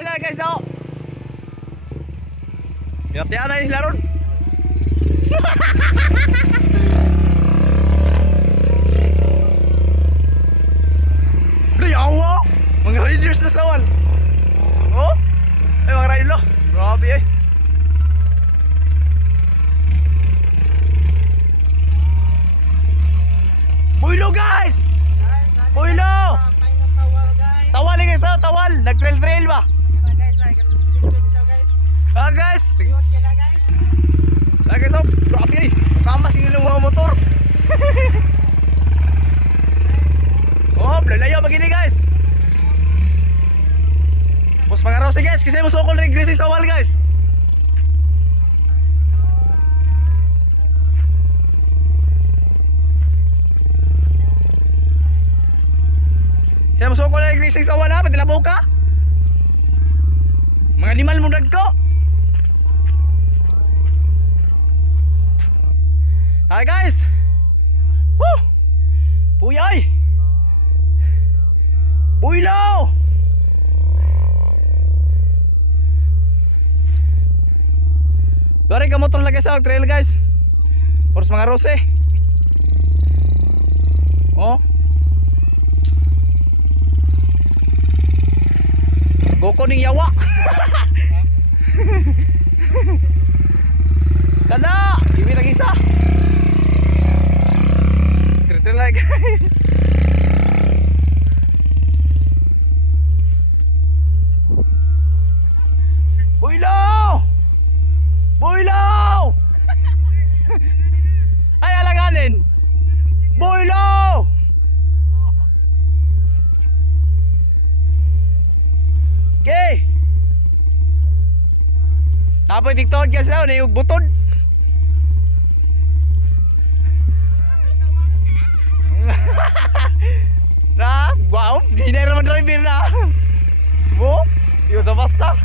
nila guys, oh. Pinatiyan na nila ron. Yawa! Mga riders na stawan. Oh? Ay, mga rider lo. Grabe eh. Builo guys! Builo! Tawal guys, tawal. Nag-trail ba? Ah guys. Ah guys, oh, grabe eh. Kamas yung ilang mga motor. Oh, lalayo begini guys. Bos pangaraw si guys, kasi mo sokol regressing tawal guys. Saya mo sokol regressing tawal ha, pati labaw ka. Mga limal mo drag ko. Hi guys. Woo! Uyay. Builo! Dari ka motor lagi sa trail guys. Poros mga rose. Oh. Goko ning yawa. Kada, kimi lagi isa. Trail lagi. Builo! Builo! Ay, alanganin! Builo! Okay! Napoy TikTok dyan sa'yo, na yung butod. Na, wow, di na naman driver na. Mo, yun na basta.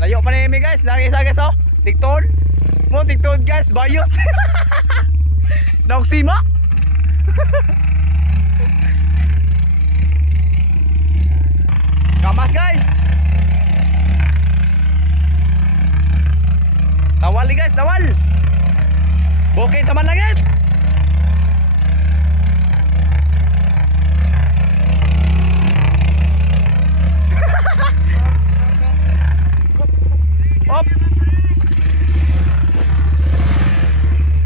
Layo pa na yun guys, lagi sa guys oh. TikTok. Mo TikTok guys, bayot. Nagsima. Kamas guys. Tawal nih guys, tawal. Bukit sama langit. Op.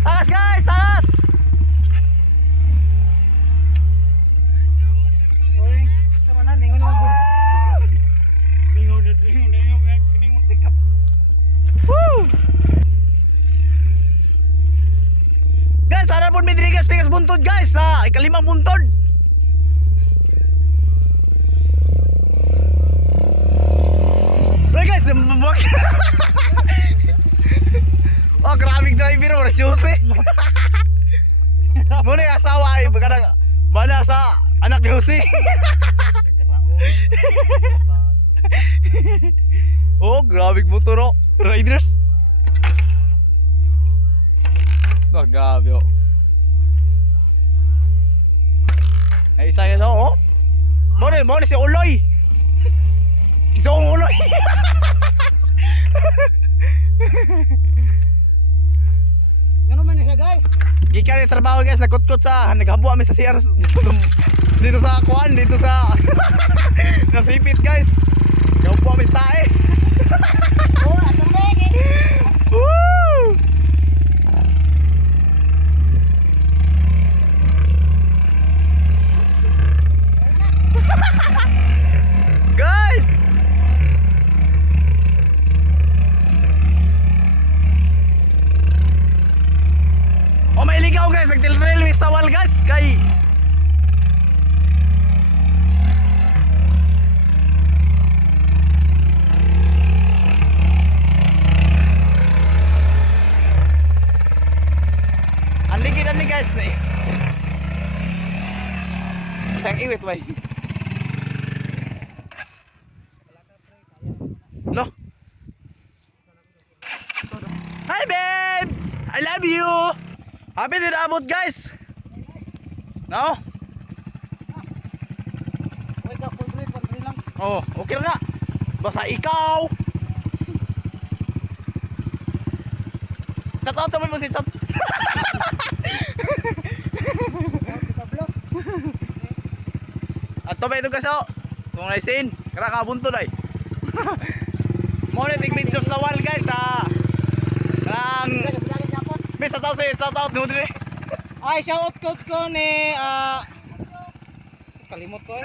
Takas guys, takas. Oi, sama na ningon mo bud. Ningon kining mo tikap. Woo! Guys, ara pun may diri guys, pikas buntod guys, sa ikalimang buntod. Hey guys, oh, grabing driver mo, Jose. Muna yung asawa ay bagana mana sa anak ni Jose. Oh, grabing motor oh, riders. Oh, grabe oh. Ay isa yan oh. Muna si Uloy. Isang Uloy. Ngano man siya guys? Gikan yung trabaho guys, nagkutkot sa naghabu kami sa CR dito sa kuan, dito sa nasipit guys. Gawa kami sa tae. Oh, asan ba eh? Woo! Guys! Oh, may ligaw guys, nagtil-trail with tawal guys, kay Anligid guys na eh. Tang iwit bay. No. Hi babes, I love you. Happy to abot guys. No? Wait ka, pantry lang. Oh, okay na. Basta ikaw. Shout out sa mo si chat. Pablo. At to ba ito guys oh. Kung naisin, kara kabunto dai. Mo ni tig videos na wall guys ha. Ang may shout out no dire. Ay, shout out ko ni kalimot ko.